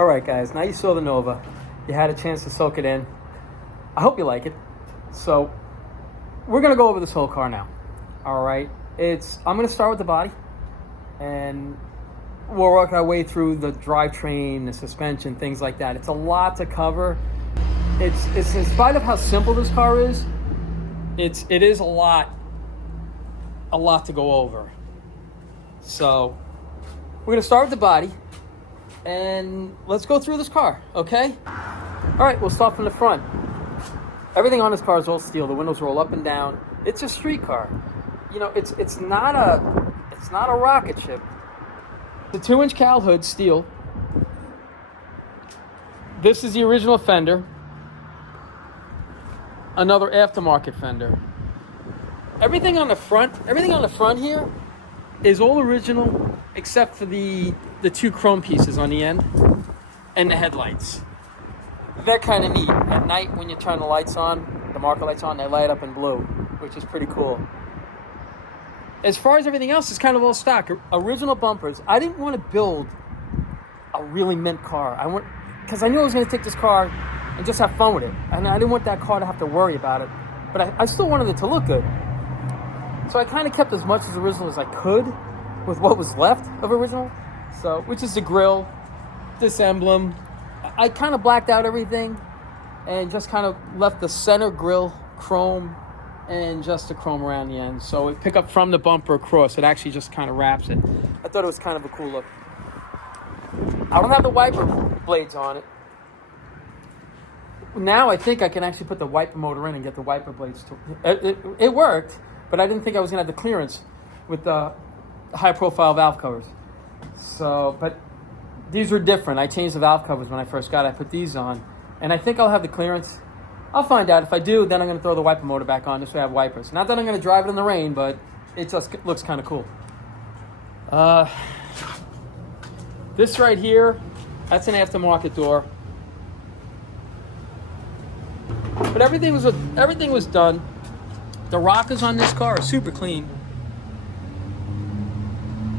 All right, guys, now you saw the Nova. You had a chance to soak it in. I hope you like it. So we're going to go over this whole car now. All right. I'm going to start with the body, and we'll work our way through the drivetrain, the suspension, things like that. It's a lot to cover. It's in spite of how simple this car is, it is a lot to go over. So we're going to start with the body, and let's go through this car, okay? All right, we'll start from the front. Everything on this car is all steel. The windows roll up and down. It's a street car. You know, it's not a rocket ship. The 2-inch cowl hood, steel. This is the original fender. Another aftermarket fender. Everything on the front here is all original except for the 2 chrome pieces on the end and the headlights. They're kind of neat. At night when you turn the lights on, the marker lights on, they light up in blue, which is pretty cool. As far as everything else, it's kind of all stock. Original bumpers. I didn't want to build a really mint car. Because I knew I was going to take this car and just have fun with it. And I didn't want that car to have to worry about it. But I still wanted it to look good. So I kind of kept as much as original as I could with what was left of original. So, which is the grille, this emblem. I kind of blacked out everything and just kind of left the center grille chrome and just the chrome around the end. So it pick up from the bumper across. It actually just kind of wraps it. I thought it was kind of a cool look. I don't have the wiper blades on it. Now I think I can actually put the wiper motor in and get the wiper blades to it worked, but I didn't think I was going to have the clearance with the high profile valve covers. So, but these were different. I changed the valve covers when I first got it. I put these on, and I think I'll have the clearance. I'll find out. If I do, then I'm going to throw the wiper motor back on. This way I have wipers. Not that I'm going to drive it in the rain, but it just looks kind of cool. This right here, that's an aftermarket door. But everything was done. The rockers on this car are super clean.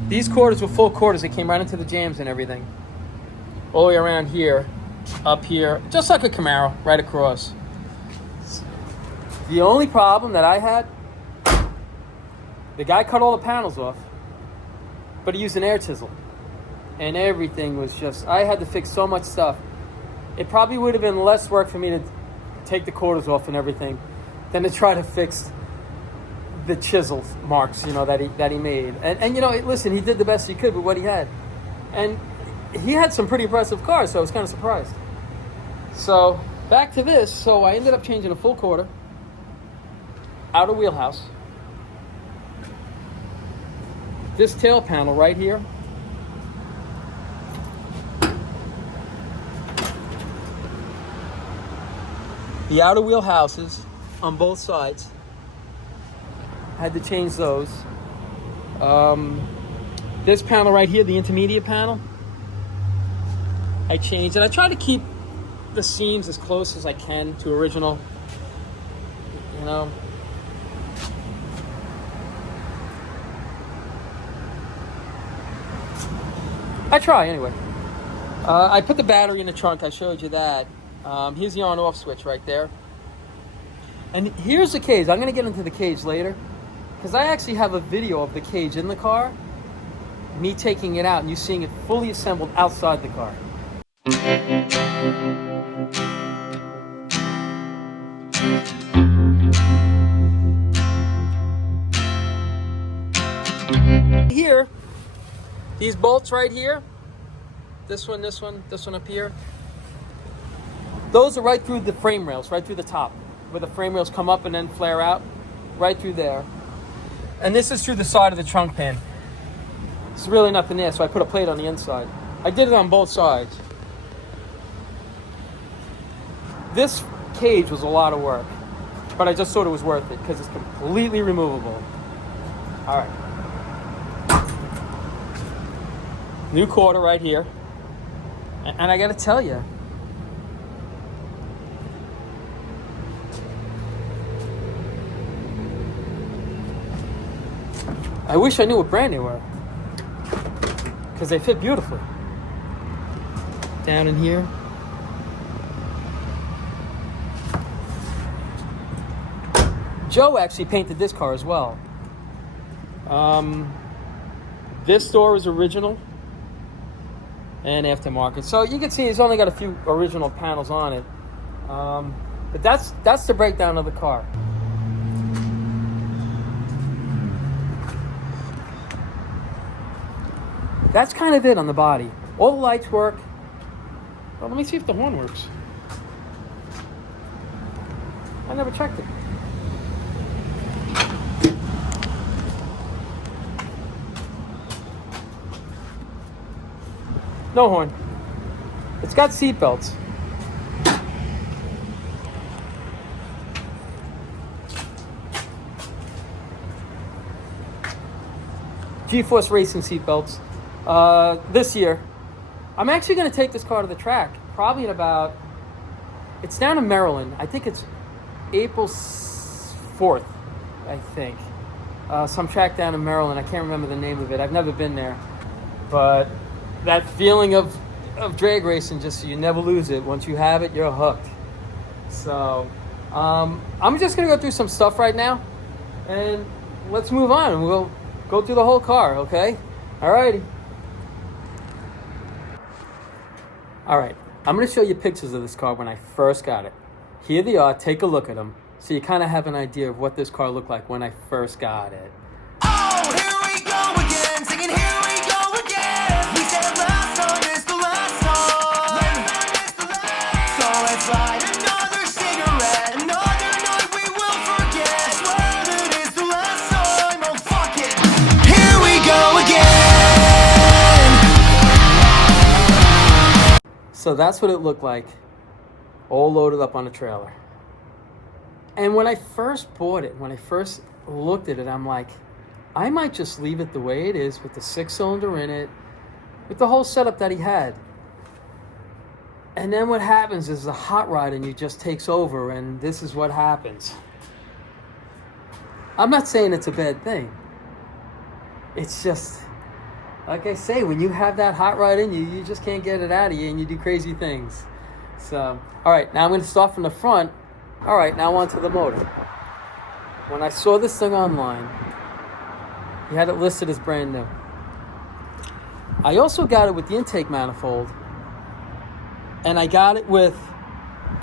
These quarters were full quarters. They came right into the jams and everything. All the way around here, up here, just like a Camaro, right across. The only problem that I had, the guy cut all the panels off, but he used an air chisel. And everything was just, I had to fix so much stuff. It probably would have been less work for me to take the quarters off and everything than to try to fix the chisel marks, you know, that he made. And you know, listen, he did the best he could with what he had. And he had some pretty impressive cars, so I was kind of surprised. So, back to this. So I ended up changing a full quarter, outer wheelhouse, this tail panel right here, the outer wheel houses on both sides. I had to change those. This panel right here, the intermediate panel, I changed it. I try to keep the seams as close as I can to original. You know. I try anyway. I put the battery in the trunk. I showed you that. Here's the on-off switch right there. And here's the cage. I'm going to get into the cage later, because I actually have a video of the cage in the car, me taking it out and you seeing it fully assembled outside the car. Here, these bolts right here, this one up here, those are right through the frame rails, right through the top, where the frame rails come up and then flare out, right through there. And this is through the side of the trunk pan. It's really nothing there, so I put a plate on the inside. I did it on both sides. This cage was a lot of work, but I just thought it was worth it because it's completely removable. All right. New quarter right here. And I got to tell you, I wish I knew what brand they were, because they fit beautifully. down in here. Joe actually painted this car as well. This door is original and aftermarket. So you can see it's only got a few original panels on it. But that's the breakdown of the car. That's kind of it on the body. All the lights work. Well, let me see if the horn works. I never checked it. No horn. It's got seat belts. G-Force Racing seat belts. This year, I'm actually going to take this car to the track. Probably in about. It's down in Maryland. I think it's April 4th. I think some track down in Maryland. I can't remember the name of it. I've never been there, but that feeling of drag racing, just so you never lose it. Once you have it, you're hooked. So I'm just gonna go through some stuff right now, and let's move on. We'll go through the whole car, okay? Alrighty. All right, I'm gonna show you pictures of this car when I first got it. Here they are. Take a look at them, so you kind of have an idea of what this car looked like when I first got it. Oh, here we go again, singing here we go again. We said last song is the last song. So let's light another cigarette, another night we will forget. Swear that it's the last time, oh fuck it. Here we go again. So that's what it looked like, all loaded up on a trailer. And when I first bought it, when I first looked at it, I'm like, I might just leave it the way it is with the 6-cylinder in it, with the whole setup that he had. And then what happens is the hot rod in you just takes over, and this is what happens. I'm not saying it's a bad thing. It's just, like I say, when you have that hot rod in you, you just can't get it out of you, and you do crazy things. So, all right, now I'm going to start from the front. All right, now on to the motor. When I saw this thing online, he had it listed as brand new. I also got it with the intake manifold, and I got it with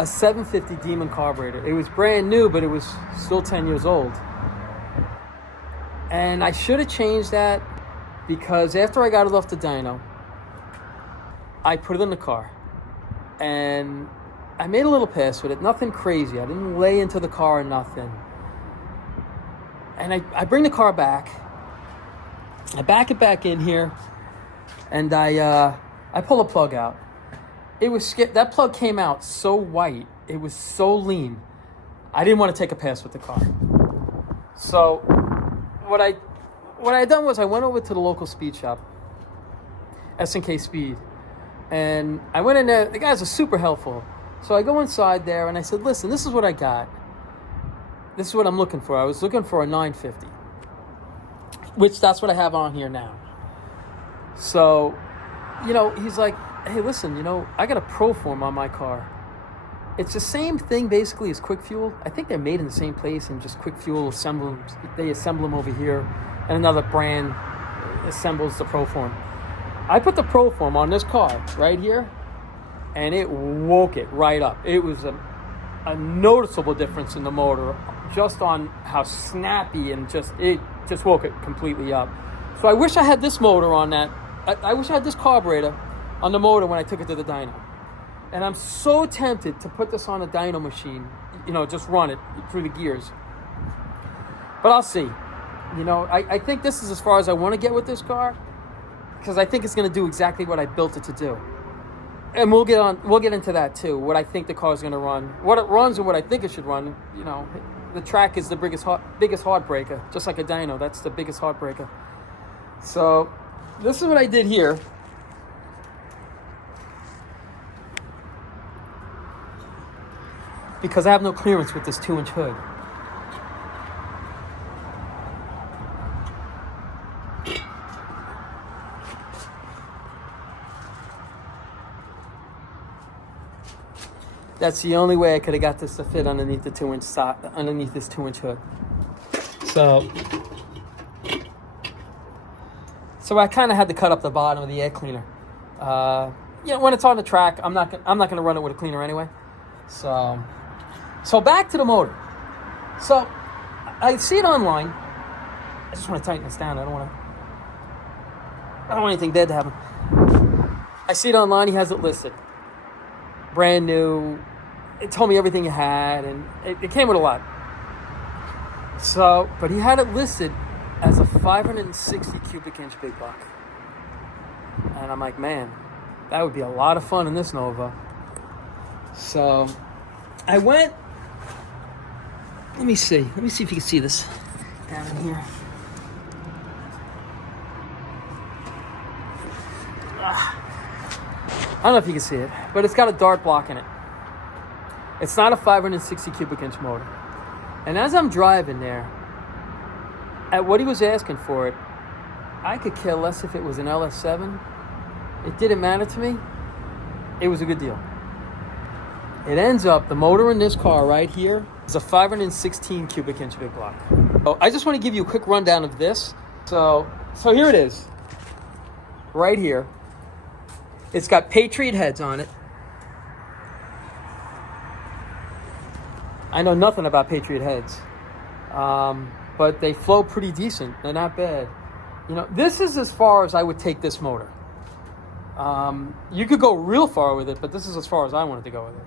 a 750 Demon carburetor. It was brand new, but it was still 10 years old. And I should have changed that, because after I got it off the dyno, I put it in the car. And I made a little pass with it, nothing crazy. I didn't lay into the car or nothing. And I bring the car back. I back it back in here, and I pull a plug out. It was that plug came out so white. It was so lean. I didn't want to take a pass with the car. So what I had done was I went over to the local speed shop, S&K Speed, and I went in there. The guys are super helpful. So I go inside there, and I said, listen, this is what I got. This is what I'm looking for. I was looking for a 950, which that's what I have on here now. So, he's like, hey, listen, I got a Proform on my car. It's the same thing basically as Quick Fuel. I think they're made in the same place, and just Quick Fuel they assemble them over here, and another brand assembles the Proform. I put the Proform on this car right here, and it woke it right up. It was a noticeable difference in the motor, just on how snappy, and it just woke it completely up. So I wish I had this motor on that. I wish I had this carburetor on the motor when I took it to the dyno. And I'm so tempted to put this on a dyno machine, just run it through the gears. But I'll see. I think this is as far as I want to get with this car, because I think it's going to do exactly what I built it to do. And we'll get into that too, what I think the car's going to run, what it runs and what I think it should run. The track is the biggest heartbreaker, just like a dyno. That's the biggest heartbreaker. So this is what I did here. Because I have no clearance with this 2-inch hood. That's the only way I could have got this to fit underneath the 2-inch underneath this 2-inch hood. So I kind of had to cut up the bottom of the air cleaner. When it's on the track, I'm not gonna run it with a cleaner anyway. So back to the motor. So I see it online. I just want to tighten this down. I don't want anything dead to happen. I see it online. He has it listed, brand new. It told me everything it had, and it came with a lot. So, but he had it listed as a 560 cubic inch big block. And I'm like, man, that would be a lot of fun in this Nova. So I went, let me see if you can see this down in here. I don't know if you can see it, but it's got a dart block in it. It's not a 560 cubic inch motor. And as I'm driving there, at what he was asking for it, I could care less if it was an LS7. It didn't matter to me. It was a good deal. It ends up, the motor in this car right here is a 516 cubic inch big block. So I just want to give you a quick rundown of this. So here it is, right here. It's got Patriot heads on it. I know nothing about Patriot heads, but they flow pretty decent. They're not bad. This is as far as I would take this motor. You could go real far with it, but this is as far as I wanted to go with it.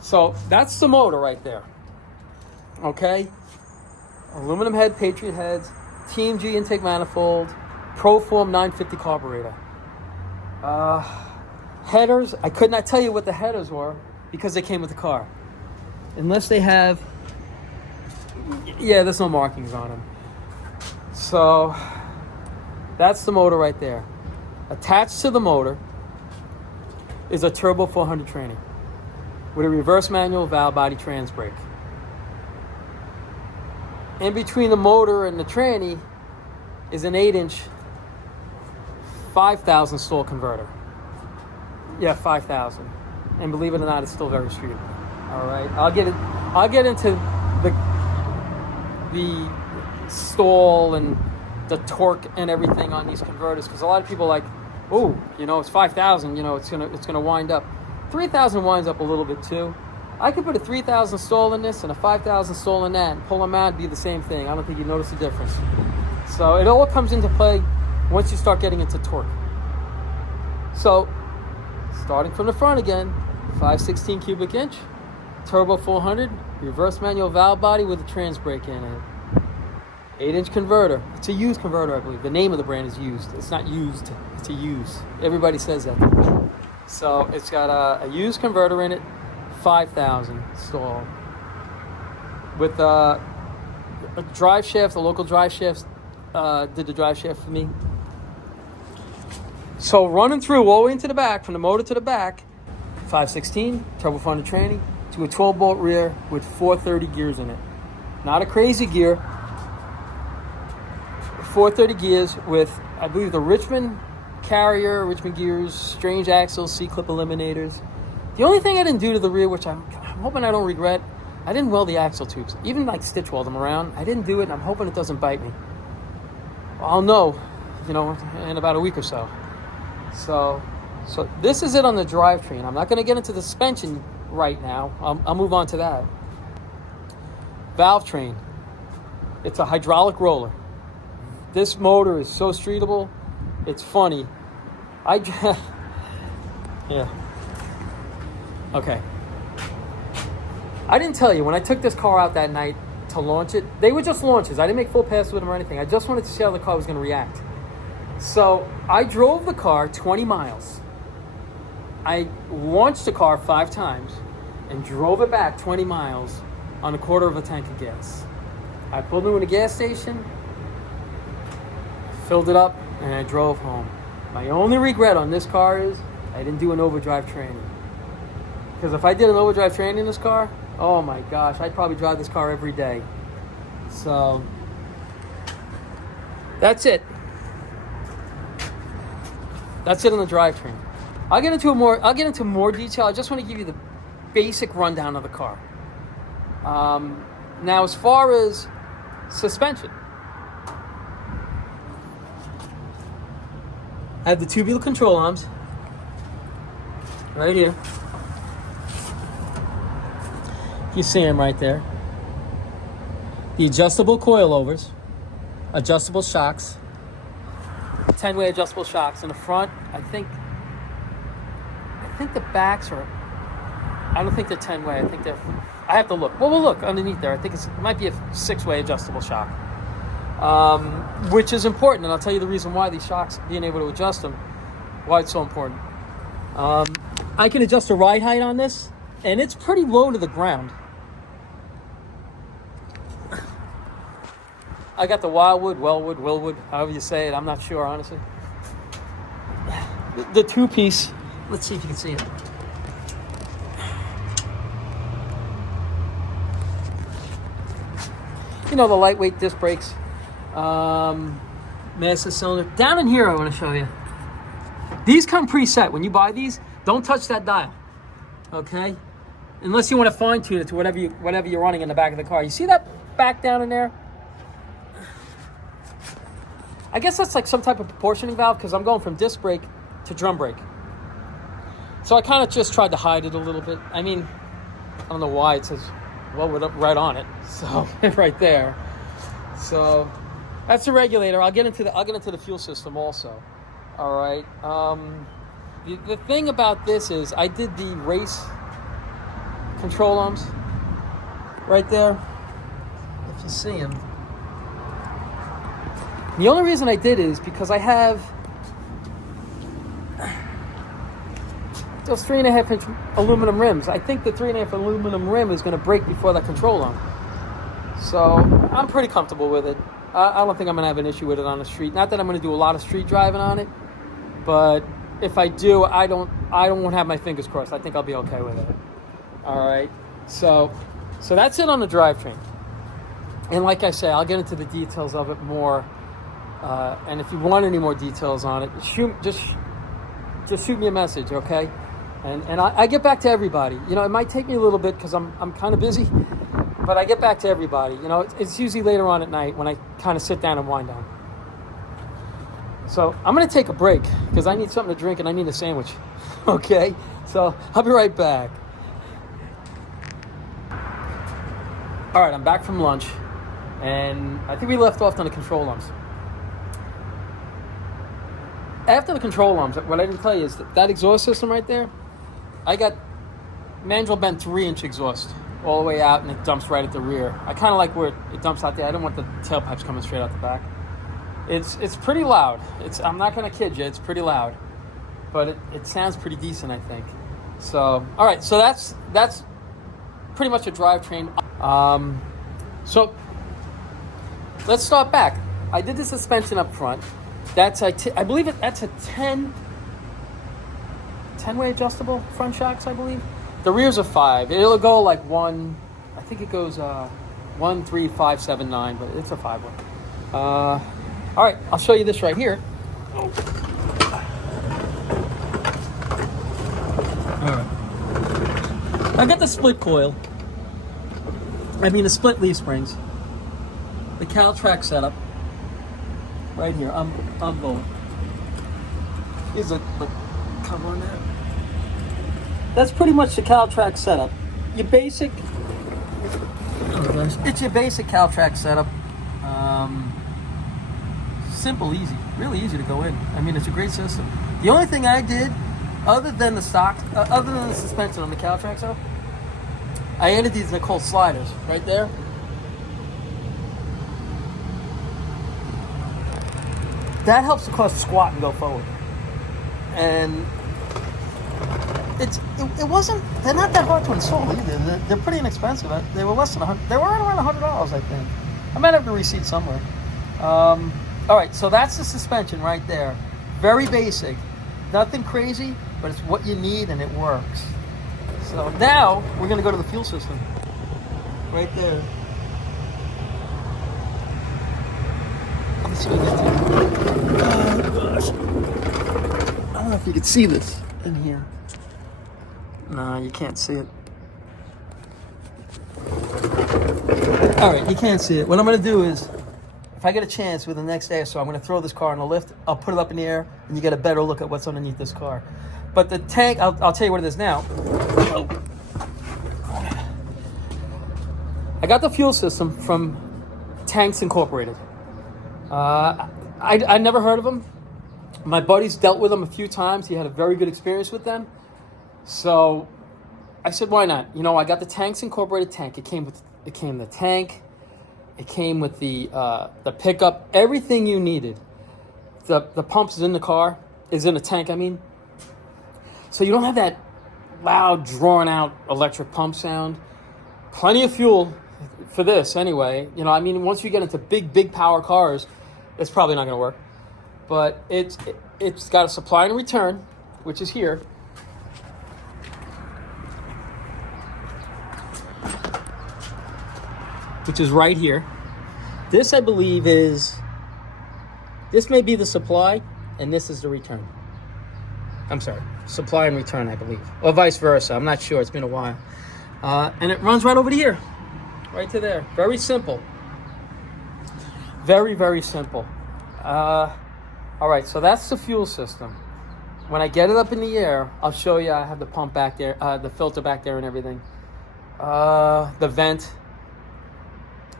So that's the motor right there. Okay? Aluminum head, Patriot heads, TMG intake manifold, Proform 950 carburetor. Headers, I could not tell you what the headers were because they came with the car. Unless they have, there's no markings on them. So that's the motor right there. Attached to the motor is a turbo 400 tranny with a reverse manual valve body trans brake. In between the motor and the tranny is an 8-inch 5,000 stall converter. Yeah, 5,000. And believe it or not, it's still very streetable. All right, I'll get into the stall and the torque and everything on these converters, because a lot of people are like, oh, it's 5,000, it's gonna wind up. 3,000 winds up a little bit too. I could put a 3,000 stall in this and a 5,000 stall in that and pull them out and be the same thing. I don't think you notice the difference. So it all comes into play once you start getting into torque. So starting from the front again, 516 cubic inch, turbo 400, reverse manual valve body with a trans brake in it. 8-inch converter. It's a used converter, I believe. The name of the brand is used. It's not used, it's a use. Everybody says that. So it's got a used converter in it, 5,000 stall. With a drive shaft, the local drive shafts did the drive shaft for me. So running through all the way into the back, from the motor to the back, 516, turbo 400 tranny, to a 12-bolt rear with 430 gears in it. Not a crazy gear. 430 gears with, I believe, the Richmond carrier, Richmond gears, strange axles, C-clip eliminators. The only thing I didn't do to the rear, which I'm hoping I don't regret, I didn't weld the axle tubes. Even like stitch weld them around. I didn't do it, and I'm hoping it doesn't bite me. I'll know, in about a week or so. So this is it on the drivetrain. I'm not going to get into the suspension right now. I'll move on to that. Valve train. It's a hydraulic roller. This motor is so streetable. It's funny. Yeah. Okay. I didn't tell you, when I took this car out that night to launch it, they were just launches. I didn't make full passes with them or anything. I just wanted to see how the car was going to react. So I drove the car 20 miles. I launched the car 5 times and drove it back 20 miles on a quarter of a tank of gas. I pulled into a gas station, filled it up, and I drove home. My only regret on this car is I didn't do an overdrive training. Because if I did an overdrive training in this car, oh my gosh, I'd probably drive this car every day. So that's it. That's it on the drivetrain. I'll get into more detail. I just want to give you basic rundown of the car. Now, as far as suspension, I have the tubular control arms right here. You see them right there. The adjustable coilovers, adjustable shocks, 10-way adjustable shocks in the front. I think the backs are. I don't think they're 10-way. I think they're. I have to look. Well, we'll look underneath there. I think it might be a 6-way adjustable shock, which is important. And I'll tell you the reason why these shocks, being able to adjust them, why it's so important. I can adjust the ride height on this, and it's pretty low to the ground. I got the Wildwood, Wellwood, Willwood, however you say it. I'm not sure, honestly. The two-piece. Let's see if you can see it. You know, the lightweight disc brakes. Master cylinder. Down in here, I want to show you. These come preset. When you buy these, don't touch that dial. Okay? Unless you want to fine-tune it to whatever you're running in the back of the car. You see that back down in there? I guess that's like some type of proportioning valve because I'm going from disc brake to drum brake. So I kind of just tried to hide it a little bit. I mean, I don't know why it says Wellwood up right on it. So right there. So that's the regulator. I'll get into the fuel system also. All right. The thing about this is I did the race control arms right there. If you see them. The only reason I did is because I have those 3.5-inch aluminum rims. I think the 3.5 aluminum rim is going to break before that control arm. So I'm pretty comfortable with it. I don't think I'm going to have an issue with it on the street. Not that I'm going to do a lot of street driving on it, but if I do, I don't want to have my fingers crossed. I think I'll be okay with it. All right. So that's it on the drivetrain. And like I say, I'll get into the details of it more. And if you want any more details on it, just shoot me a message, okay? And I get back to everybody. You know, it might take me a little bit because I'm kind of busy, but I get back to everybody. You know, it's usually later on at night when I kind of sit down and wind down. So I'm going to take a break because I need something to drink and I need a sandwich, okay? So I'll be right back. All right, I'm back from lunch, and I think we left off on the control arms. After the control arms, what I didn't tell you is that exhaust system right there, I got mandrel bent 3-inch exhaust all the way out, and it dumps right at the rear. I kind of like where it dumps out there. I don't want the tailpipes coming straight out the back. It's pretty loud. I'm not going to kid you. It's pretty loud. But it sounds pretty decent, I think. So, all right. So that's pretty much a drivetrain. So let's start back. I did the suspension up front. I believe that's a 10-way adjustable front shocks, I believe. The rear's a 5. It'll go like 1, I think it goes 1, 3, 5, 7, 9, but it's a 5-way. All right, I'll show you this right here. All right. I got the split coil. The split leaf springs. The Caltrack setup. Right here, I'm both. Here's a cover on that. That's pretty much the Caltrack setup. Your basic, it's your basic Caltrack setup. Simple, easy, really easy to go in. It's a great system. The only thing I did, other than the suspension on the Caltrack setup, I added these Nicole sliders right there. That helps the car squat and go forward. And they're not that hard to install either. They're pretty inexpensive. They were less than $100. They were around $100, I think. I might have the receipt somewhere. All right, so that's the suspension right there. Very basic. Nothing crazy, but it's what you need and it works. So now we're going to go to the fuel system. Right there. Let's see what we get to. Oh gosh. I don't know if you can see this in here. No, you can't see it. All right, you can't see it. What I'm gonna do is, if I get a chance with the next day or so, I'm gonna throw this car in a lift. I'll put it up in the air, and you get a better look at what's underneath this car. But the tank, I'll tell you what it is now. I got the fuel system from Tanks Incorporated. I never heard of them. My buddy's dealt with them a few times. He had a very good experience with them. So I said, why not? You know, I got the Tanks Incorporated tank. It came the tank. It came with the pickup. Everything you needed. The pumps is in the car. Is in the tank, I mean. So you don't have that loud, drawn out electric pump sound. Plenty of fuel for this anyway. You know, I mean, once you get into big power cars, it's probably not going to work. But it's got a supply and return, which is here. Which is right here. This, I believe, this may be the supply, and this is the return. I'm sorry, supply and return, I believe. Or vice versa, I'm not sure, it's been a while. And it runs right over to here, right to there. Very simple. Very, very simple. All right, so that's the fuel system. When I get it up in the air, I'll show you. I have the pump back there, the filter back there and everything. The vent.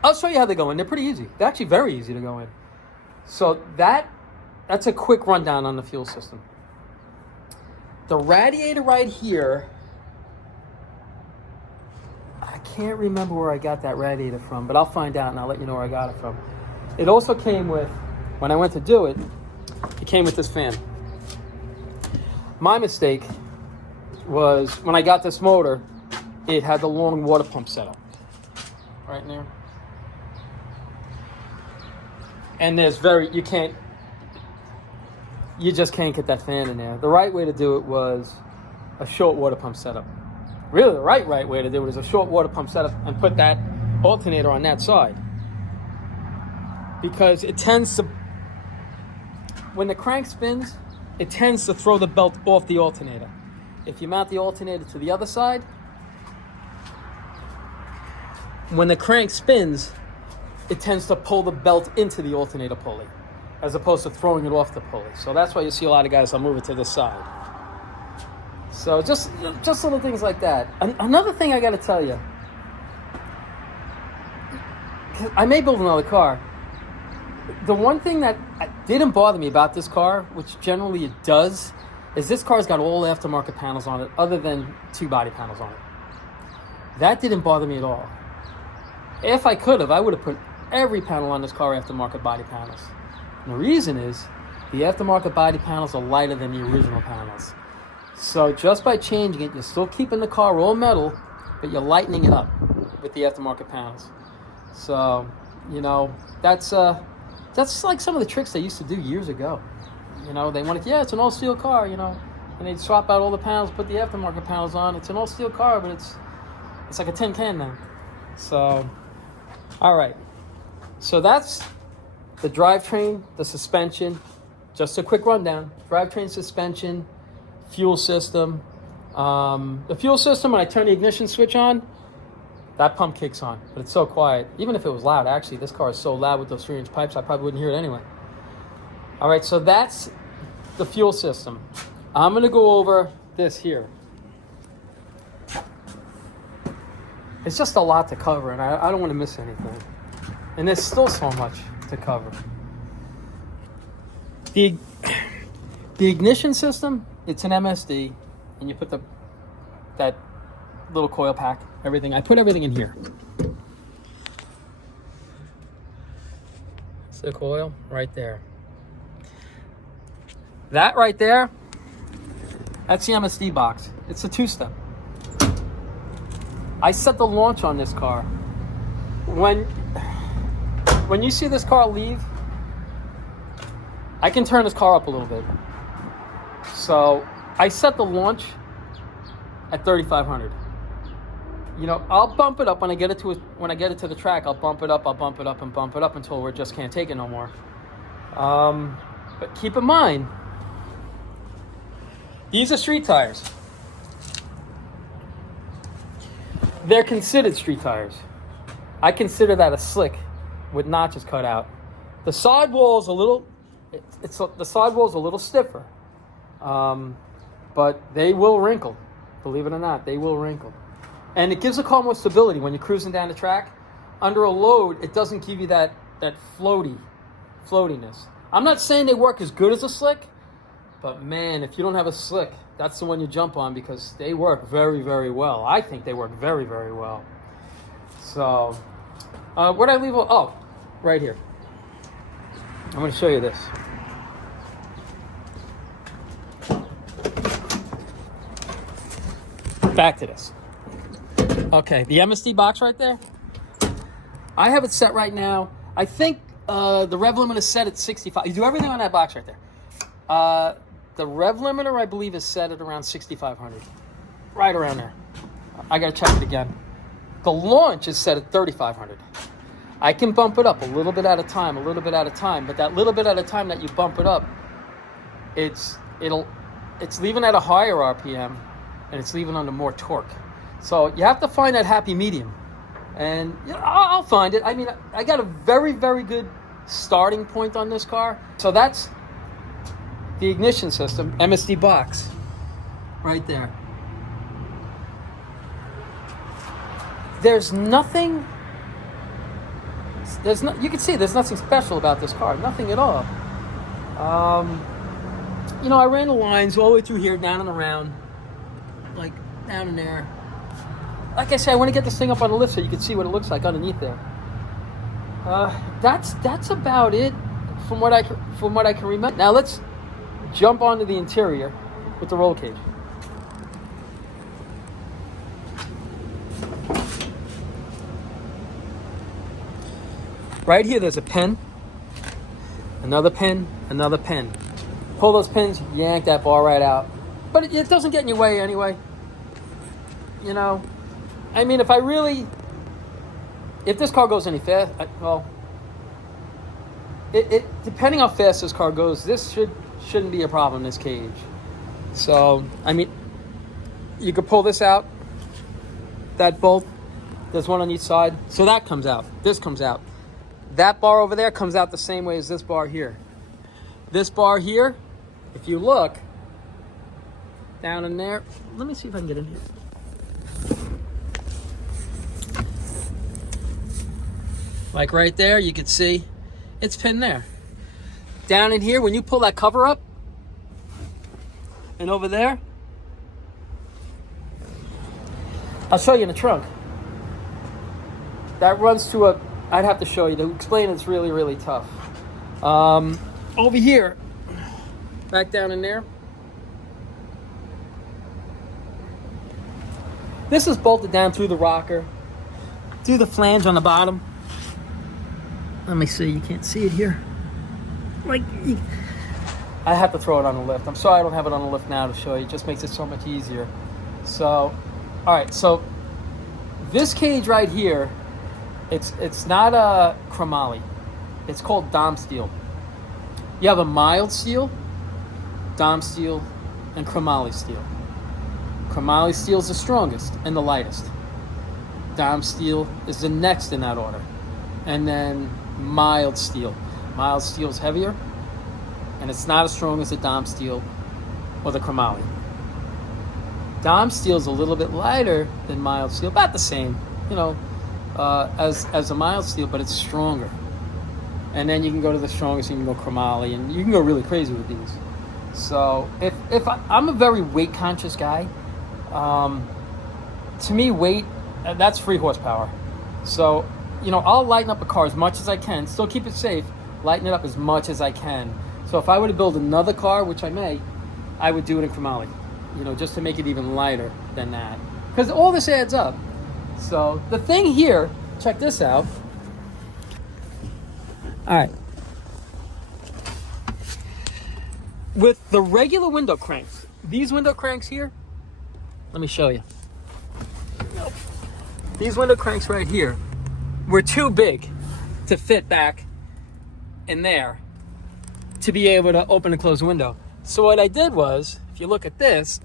I'll show you how they go in. They're pretty easy. They're actually very easy to go in. So that's a quick rundown on the fuel system. The radiator right here, I can't remember where I got that radiator from, but I'll find out and I'll let you know where I got it from. It also came with, when I went to do it, it came with this fan. My mistake was when I got this motor, it had the long water pump set up. Right in there. And you just can't get that fan in there. The right way to do it was a short water pump setup. Really, the right way to do it is a short water pump setup and put that alternator on that side. Because it tends to, when the crank spins, it tends to throw the belt off the alternator. If you mount the alternator to the other side, when the crank spins, it tends to pull the belt into the alternator pulley, as opposed to throwing it off the pulley. So that's why you see a lot of guys, I'll move it to this side. So just little things like that. Another thing I got to tell you, I may build another car. The one thing that didn't bother me about this car, which generally it does, is this car's got all aftermarket panels on it, other than 2 body panels on it. That didn't bother me at all. If I could have, I would have put every panel on this car aftermarket body panels. And the reason is, the aftermarket body panels are lighter than the original panels. So just by changing it, you're still keeping the car all metal, but you're lightening it up with the aftermarket panels. So, you know, that's like some of the tricks they used to do years ago. You know, they wanted, it's an all-steel car, you know, and they'd swap out all the panels, put the aftermarket panels on. It's an all-steel car, but it's like a tin can now. So, all right. So that's the drivetrain, the suspension. Just a quick rundown. Drivetrain, suspension, fuel system. The fuel system, when I turn the ignition switch on, that pump kicks on, but it's so quiet. Even if it was loud, actually, this car is so loud with those 3-inch pipes, I probably wouldn't hear it anyway. All right, so that's the fuel system. I'm gonna go over this here. It's just a lot to cover, and I don't want to miss anything. And there's still so much to cover. The ignition system, it's an MSD, and you put that little coil pack, everything. I put everything in here. It's the coil right there. That right there, that's the MSD box. It's a 2-step. I set the launch on this car. When you see this car leave, I can turn this car up a little bit. So I set the launch at 3,500. You know, I'll bump it up when I get it to the track. I'll bump it up and bump it up until we just can't take it no more. But keep in mind, these are street tires. They're considered street tires. I consider that a slick with notches cut out. The sidewall's a little, the sidewall's a little stiffer, but they will wrinkle. Believe it or not, they will wrinkle. And it gives the car more stability when you're cruising down the track. Under a load, it doesn't give you that floatiness. I'm not saying they work as good as a slick, but man, if you don't have a slick, that's the one you jump on because they work very, very well. I think they work very, very well. So, where'd I leave? Oh, right here. I'm going to show you this. Back to this. Okay, the MSD box right there. I have it set right now. I think the rev limiter is set at 65. You do everything on that box right there. The rev limiter, I believe, is set at around 6,500. Right around there. I got to check it again. The launch is set at 3,500. I can bump it up a little bit at a time, but that little bit at a time that you bump it up, it's leaving at a higher RPM, and it's leaving under more torque. So you have to find that happy medium. And you know, I'll find it. I mean, I got a very, very good starting point on this car. So that's the ignition system, MSD box, right there. There's nothing, you can see there's nothing special about this car, nothing at all. You know, I ran the lines all the way through here, down and around, like down in there. Like I said, I want to get this thing up on the lift so you can see what it looks like underneath there. That's about it from what I can remember. Now let's jump onto the interior with the roll cage. Right here, there's a pin, another pin, another pin. Pull those pins, yank that bar right out. But it doesn't get in your way anyway. You know, I mean, if this car goes any fast, well, depending how fast this car goes, this shouldn't be a problem, this cage. So, I mean, you could pull this out, that bolt, there's one on each side. So that comes out, this comes out. That bar over there comes out the same way as this bar here. This bar here, if you look down in there, let me see if I can get in here. Like right there, you can see it's pinned there. Down in here, when you pull that cover up, and over there, I'll show you in the trunk. That runs to a, I'd have to show you. To explain it's really, really tough. Over here, back down in there, this is bolted down through the rocker, through the flange on the bottom. Let me see, you can't see it here. I have to throw it on the lift. I'm sorry I don't have it on the lift now to show you. It just makes it so much easier. So, all right, so this cage right here, it's not a chromoly. It's called Dom steel. You have a mild steel, Dom steel, and chromoly steel. Chromoly steel is the strongest and the lightest. Dom steel is the next in that order. And then mild steel. Mild steel is heavier, and it's not as strong as the Dom steel or the chromoly. Dom steel is a little bit lighter than mild steel, about the same, you know, as a mild steel, but it's stronger. And then you can go to the strongest, you can go chromoly, and you can go really crazy with these. So if I'm a very weight conscious guy, to me weight, that's 3 horsepower. So, you know, I'll lighten up a car as much as I can, still keep it safe, lighten it up as much as I can. So if I were to build another car, which I may, I would do it in chromoly, you know, just to make it even lighter than that. Because all this adds up. So the thing here, check this out. All right. With the regular window cranks, these window cranks here, let me show you. These window cranks right here were too big to fit back in there to be able to open and close the window. So what I did was, if you look at this,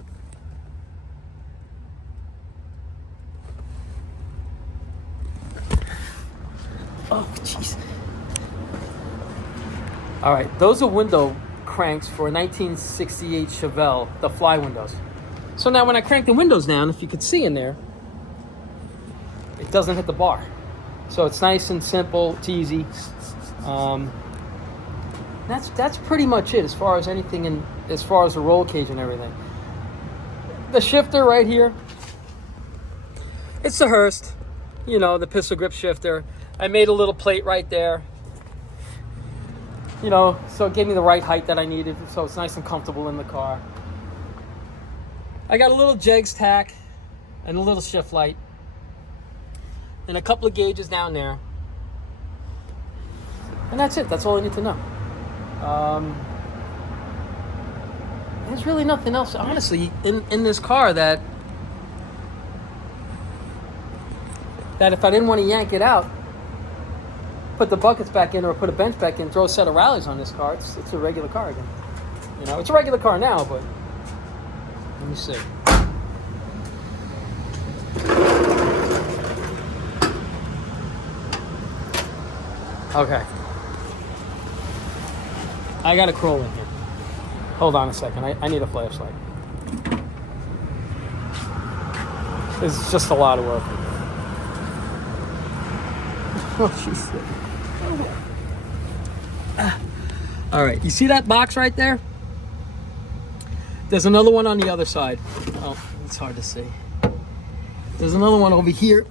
Oh, jeez. All right, those are window cranks for a 1968 Chevelle, the fly windows. So now when I crank the windows down, if you could see in there, it doesn't hit the bar. So it's nice and simple, it's easy. That's pretty much it as far as anything as far as the roll cage and everything. The shifter right here, it's the Hurst, you know, the pistol grip shifter. I made a little plate right there, you know, so it gave me the right height that I needed, so it's nice and comfortable in the car. I got a little jegs tack and a little shift light and a couple of gauges down there, and that's it. That's all I need to know. There's really nothing else, honestly, in this car that if I didn't want to yank it out, put the buckets back in or put a bench back in, throw a set of rallies on this car, it's a regular car again. You know, it's a regular car now, but let me see. Okay. I gotta crawl in here. Hold on a second. I need a flashlight. This is just a lot of work. Oh, jeez. All right. You see that box right there? There's another one on the other side. Oh, it's hard to see. There's another one over here.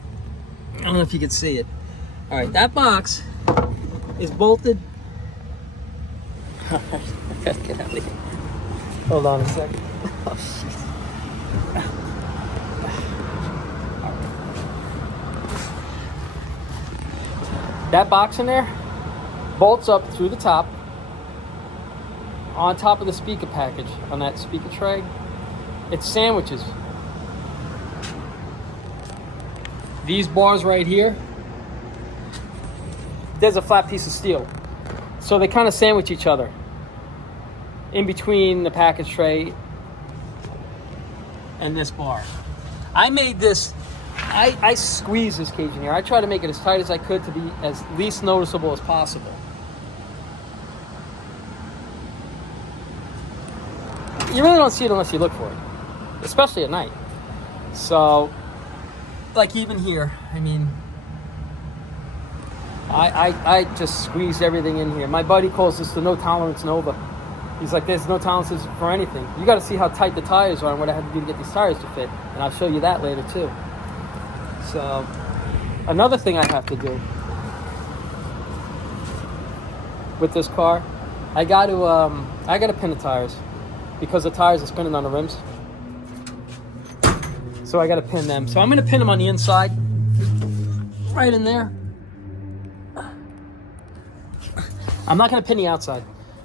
I don't know if you can see it. All right. That box is bolted. I gotta get out of here. Hold on a second. Oh, shit. That box in there bolts up through the top, on top of the speaker package, on that speaker tray. It sandwiches. These bars right here, there's a flat piece of steel. So they kind of sandwich each other in between the package tray and this bar. I made this, I squeezed this cage in here. I tried to make it as tight as I could to be as least noticeable as possible. You really don't see it unless you look for it, especially at night. So, like even here, I mean, I just squeezed everything in here. My buddy calls this the no tolerance Nova. He's like, there's no tolerances for anything. You got to see how tight the tires are and what I had to do to get these tires to fit. And I'll show you that later too. So, another thing I have to do with this car, I got to pin the tires because the tires are spinning on the rims. So I got to pin them. So I'm going to pin them on the inside, right in there. I'm not going to pin the outside.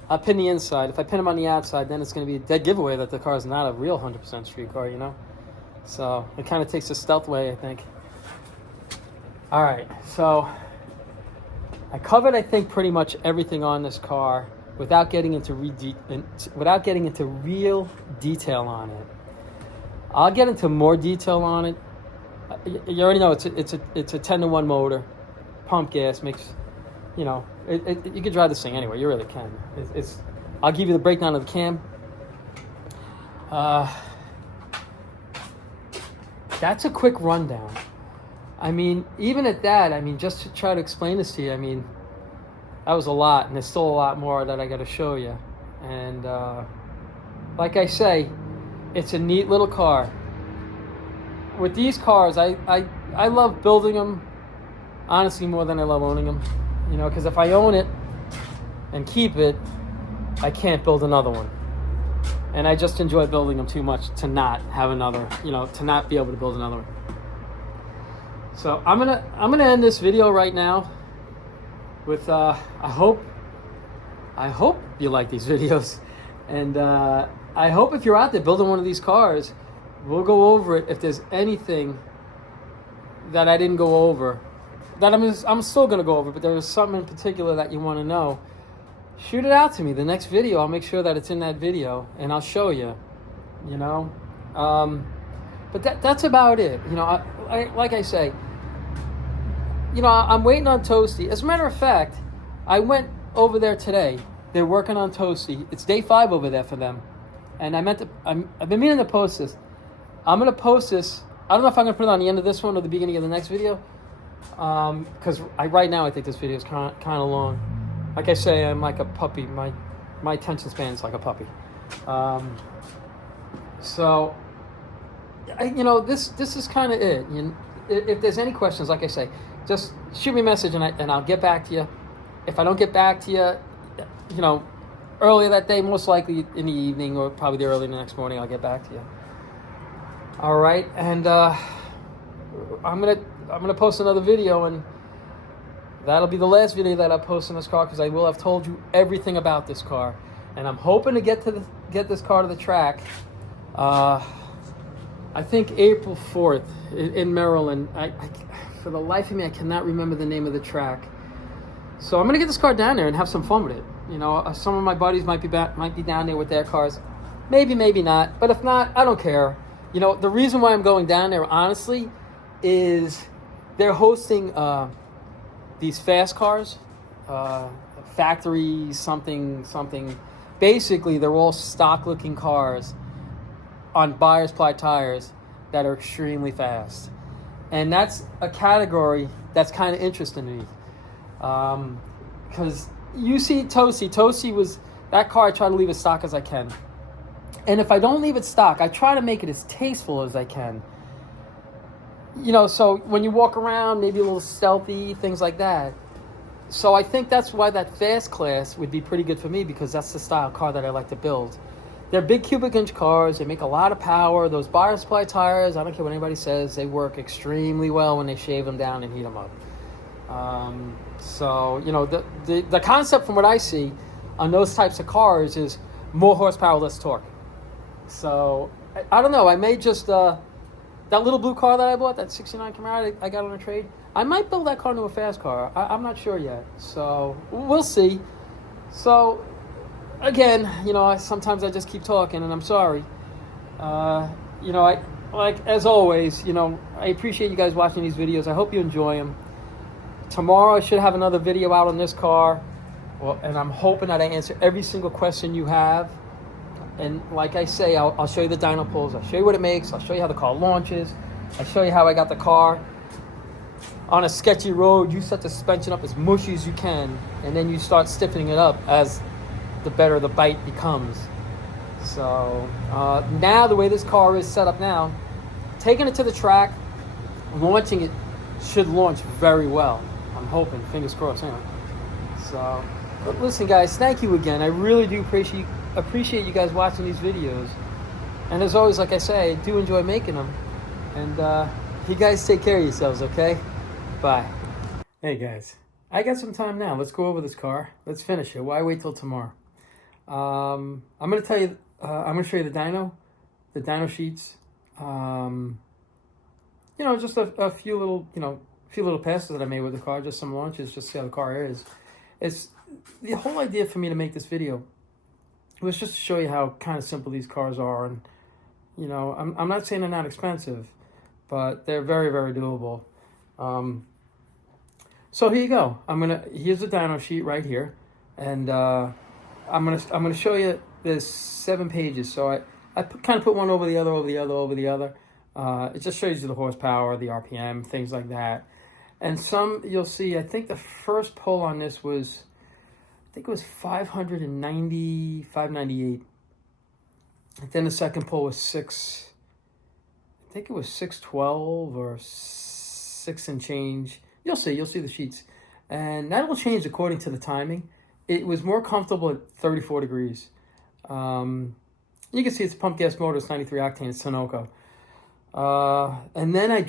I'll pin the inside. If I pin them on the outside, then it's going to be a dead giveaway that the car is not a real 100% street car, you know? So it kind of takes the stealth away, I think. All right, so I covered, I think, pretty much everything on this car without getting into real detail on it. I'll get into more detail on it. You already know it's a 10-to-1 motor, pump gas, makes, you know, you can drive this thing anywhere. You really can. I'll give you the breakdown of the cam. That's a quick rundown. I mean, even at that, I mean, just to try to explain this to you, I mean, that was a lot, and there's still a lot more that I got to show you. And like I say, it's a neat little car. With these cars, I love building them, honestly, more than I love owning them. You know, because if I own it and keep it, I can't build another one. And I just enjoy building them too much to not have another, you know, to not be able to build another one. So I'm gonna end this video right now with I hope you like these videos, and I hope if you're out there building one of these cars, we'll go over it. If there's anything that I didn't go over, that I'm still gonna go over, but there was something in particular that you want to know, shoot it out to me. The next video, I'll make sure that it's in that video, and I'll show you. You know, but that's about it. You know, like I say, you know, I'm waiting on Toasty. As a matter of fact, I went over there today. They're working on Toasty. It's day 5 over there for them. And I've been meaning to post this. I'm going to post this. I don't know if I'm going to put it on the end of this one or the beginning of the next video. Because right now I think this video is kind of long. Like I say, I'm like a puppy. My attention span is like a puppy. So, you know, this is kind of it. If there's any questions, like I say, just shoot me a message and I'll get back to you. If I don't get back to you, you know, earlier that day, most likely in the evening or probably early the next morning, I'll get back to you. All right, and I'm gonna post another video, and that'll be the last video that I post on this car because I will have told you everything about this car, and I'm hoping to get this car to the track. I think April 4th in Maryland. I for the life of me, I cannot remember the name of the track. So I'm gonna get this car down there and have some fun with it. You know, some of my buddies might be down there with their cars, maybe not. But if not, I don't care. You know, the reason why I'm going down there, honestly, is they're hosting these fast cars, factory something. Basically, they're all stock-looking cars on buyer's ply tires that are extremely fast. And that's a category that's kind of interesting to me. Because you see Toasty was that car I try to leave as stock as I can. And if I don't leave it stock, I try to make it as tasteful as I can. You know, so when you walk around, maybe a little stealthy, things like that. So I think that's why that fast class would be pretty good for me, because that's the style car that I like to build. They're big cubic inch cars. They make a lot of power. Those buyer's ply tires, I don't care what anybody says, they work extremely well when they shave them down and heat them up. So, you know, the concept from what I see on those types of cars is more horsepower, less torque. So, I don't know. I may just, that little blue car that I bought, that 69 Camaro I got on a trade, I might build that car into a fast car. I'm not sure yet. So, we'll see. So, again, you know, sometimes I just keep talking, and I'm sorry. You know, as always, you know, I appreciate you guys watching these videos. I hope you enjoy them. Tomorrow I should have another video out on this car. Well, and I'm hoping that I answer every single question you have. And like I say, I'll show you the dyno pulls. I'll show you what it makes. I'll show you how the car launches. I'll show you how I got the car on a sketchy road. You set the suspension up as mushy as you can, and then you start stiffening it up as the better the bite becomes. So now the way this car is set up now, taking it to the track, launching it should launch very well. I'm hoping, fingers crossed. Anyway. So, but listen, guys, thank you again. I really do appreciate you guys watching these videos. And as always, like I say, I do enjoy making them. And you guys take care of yourselves, okay? Bye. Hey, guys. I got some time now. Let's go over this car. Let's finish it. Why wait till tomorrow? I'm going to tell you, I'm going to show you the dyno sheets. You know, just a few little passes that I made with the car, just some launches, just to see how the car is. It's the whole idea for me to make this video was just to show you how kind of simple these cars are. And, you know, I'm not saying they're not expensive, but they're very, very doable. So here you go. Here's the dyno sheet right here. And I'm gonna show you. There's 7 pages. So I kind of put one over the other. It just shows you the horsepower, the RPM, things like that. And some you'll see, I think the first pull on this was, I think it was 590, 598. And then the second pull was 612 or 6 and change. You'll see the sheets. And that will change according to the timing. It was more comfortable at 34 degrees. You can see it's a pump gas motor, it's 93 octane, it's Sunoco. And then it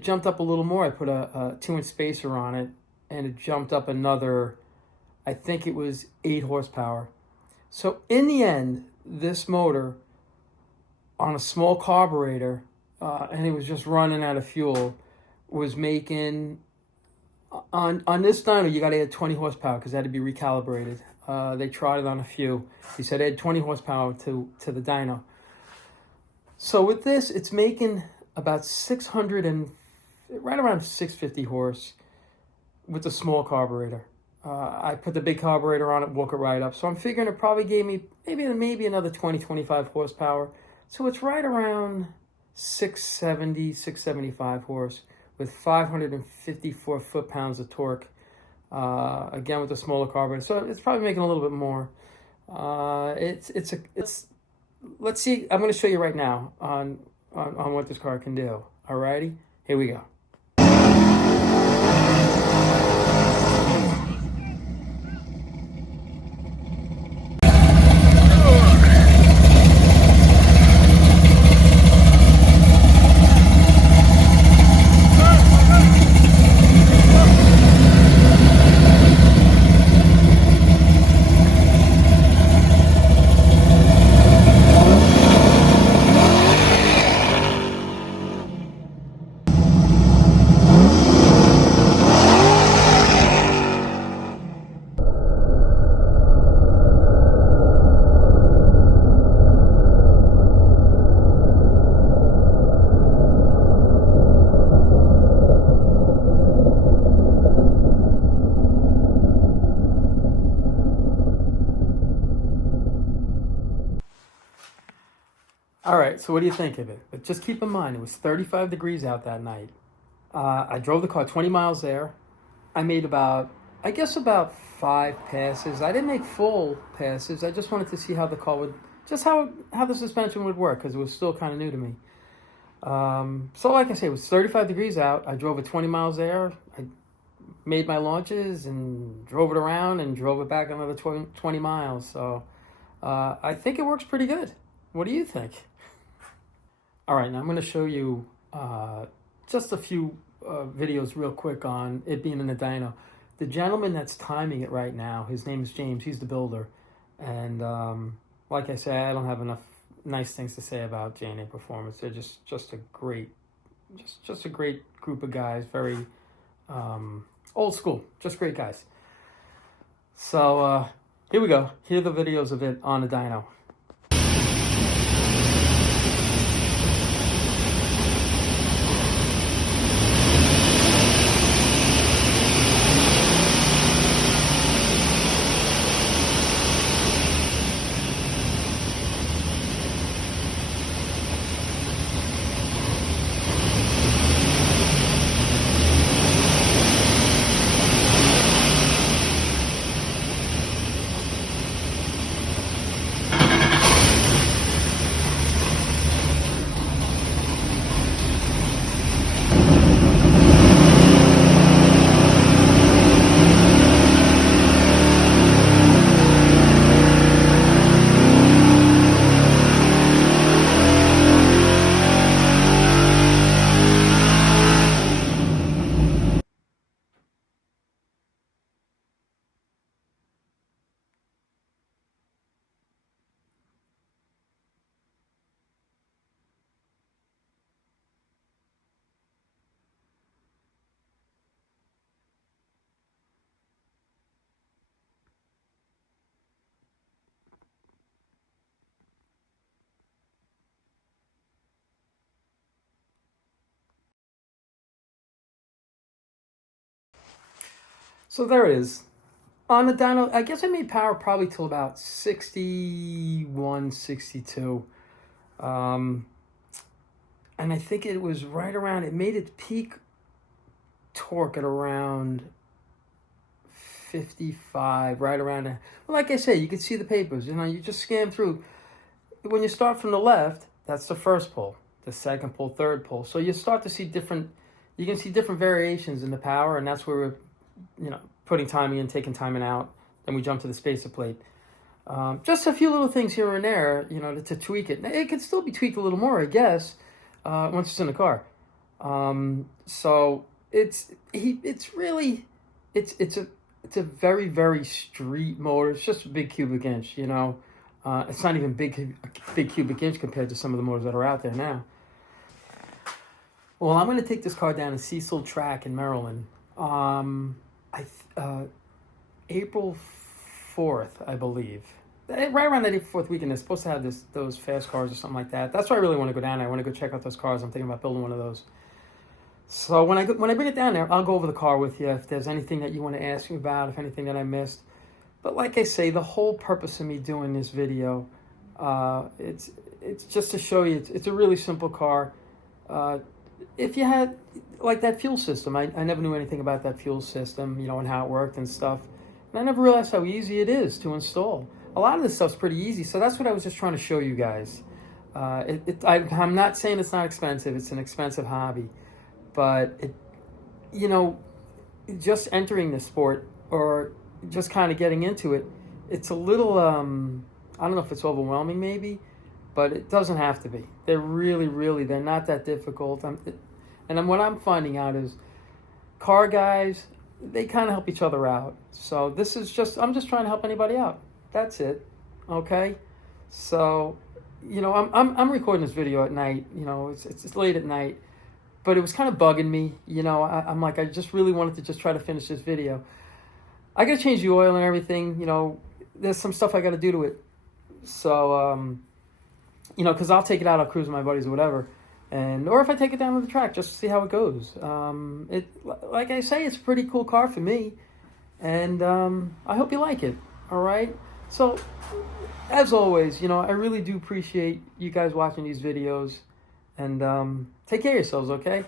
jumped up a little more. I put a 2-inch spacer on it, and it jumped up another, I think it was 8 horsepower. So in the end, this motor on a small carburetor, and it was just running out of fuel, was making, on this dyno, you got to add 20 horsepower because it had to be recalibrated. They tried it on a few. He said add 20 horsepower to the dyno. So with this, it's making about 600 and right around 650 horse. with the small carburetor. I put the big carburetor on it, woke it right up. So I'm figuring it probably gave me maybe another 20-25 horsepower. So it's right around 675 horse with 554 foot-pounds of torque. Again with the smaller carburetor, so it's probably making a little bit more. Let's see. I'm going to show you right now on what this car can do. Alrighty, here we go. All right, so what do you think of it? But just keep in mind, it was 35 degrees out that night. I drove the car 20 miles there. I made about 5 passes. I didn't make full passes. I just wanted to see how the car would, just how the suspension would work, because it was still kind of new to me. So like I say, it was 35 degrees out. I drove it 20 miles there. I made my launches and drove it around and drove it back another 20 miles. So I think it works pretty good. What do you think? All right, now I'm going to show you just a few videos real quick on it being in the dyno. The gentleman that's timing it right now, his name is James. He's the builder. And like I said, I don't have enough nice things to say about J&A Performance. They're just a great group of guys. Very old school, just great guys. So here we go. Here are the videos of it on the dyno. So there it is. On the dyno, I guess I made power probably till about 61, 62. And I think it was right around, it made its peak torque at around 55, right around there. Well, like I said, you can see the papers. You just scan through. When you start from the left, that's the first pull. The second pull, third pull. So you start to see you can see different variations in the power, and that's where we're putting timing in, taking timing out. Then we jump to the spacer plate. Just a few little things here and there, to tweak it. It could still be tweaked a little more, I guess, once it's in the car. So it's a very, very street motor. It's just a big cubic inch, It's not even big cubic inch compared to some of the motors that are out there now. Well, I'm going to take this car down to Cecil Track in Maryland. April 4th, I believe. Right around that April 4th weekend, they're supposed to have those fast cars or something like that. That's why I really want to go down there. I want to go check out those cars. I'm thinking about building one of those. So when I bring it down there, I'll go over the car with you if there's anything that you want to ask me about, if anything that I missed. But like I say, the whole purpose of me doing this video, it's just to show you it's a really simple car. If you had like that fuel system, I never knew anything about that fuel system, you know, and how it worked and stuff. And I never realized how easy it is to install. A lot of this stuff's pretty easy, so that's what I was just trying to show you guys. I'm not saying it's not expensive. It's an expensive hobby. But, you know, just entering the sport or just kind of getting into it, it's a little, I don't know if it's overwhelming maybe, but it doesn't have to be. They're really, they're not that difficult. What I'm finding out is car guys, they kind of help each other out. So this is just, I'm just trying to help anybody out. That's it. Okay? So, you know, I'm recording this video at night. You know, it's late at night. But it was kind of bugging me, you know. I'm like, I just really wanted to just try to finish this video. I got to change the oil and everything, you know. There's some stuff I got to do to it. So, you know, because I'll take it out, I'll cruise with my buddies or whatever. Or if I take it down to the track, just to see how it goes. Like I say, it's a pretty cool car for me. And I hope you like it, all right? So, as always, you know, I really do appreciate you guys watching these videos. And take care of yourselves, okay?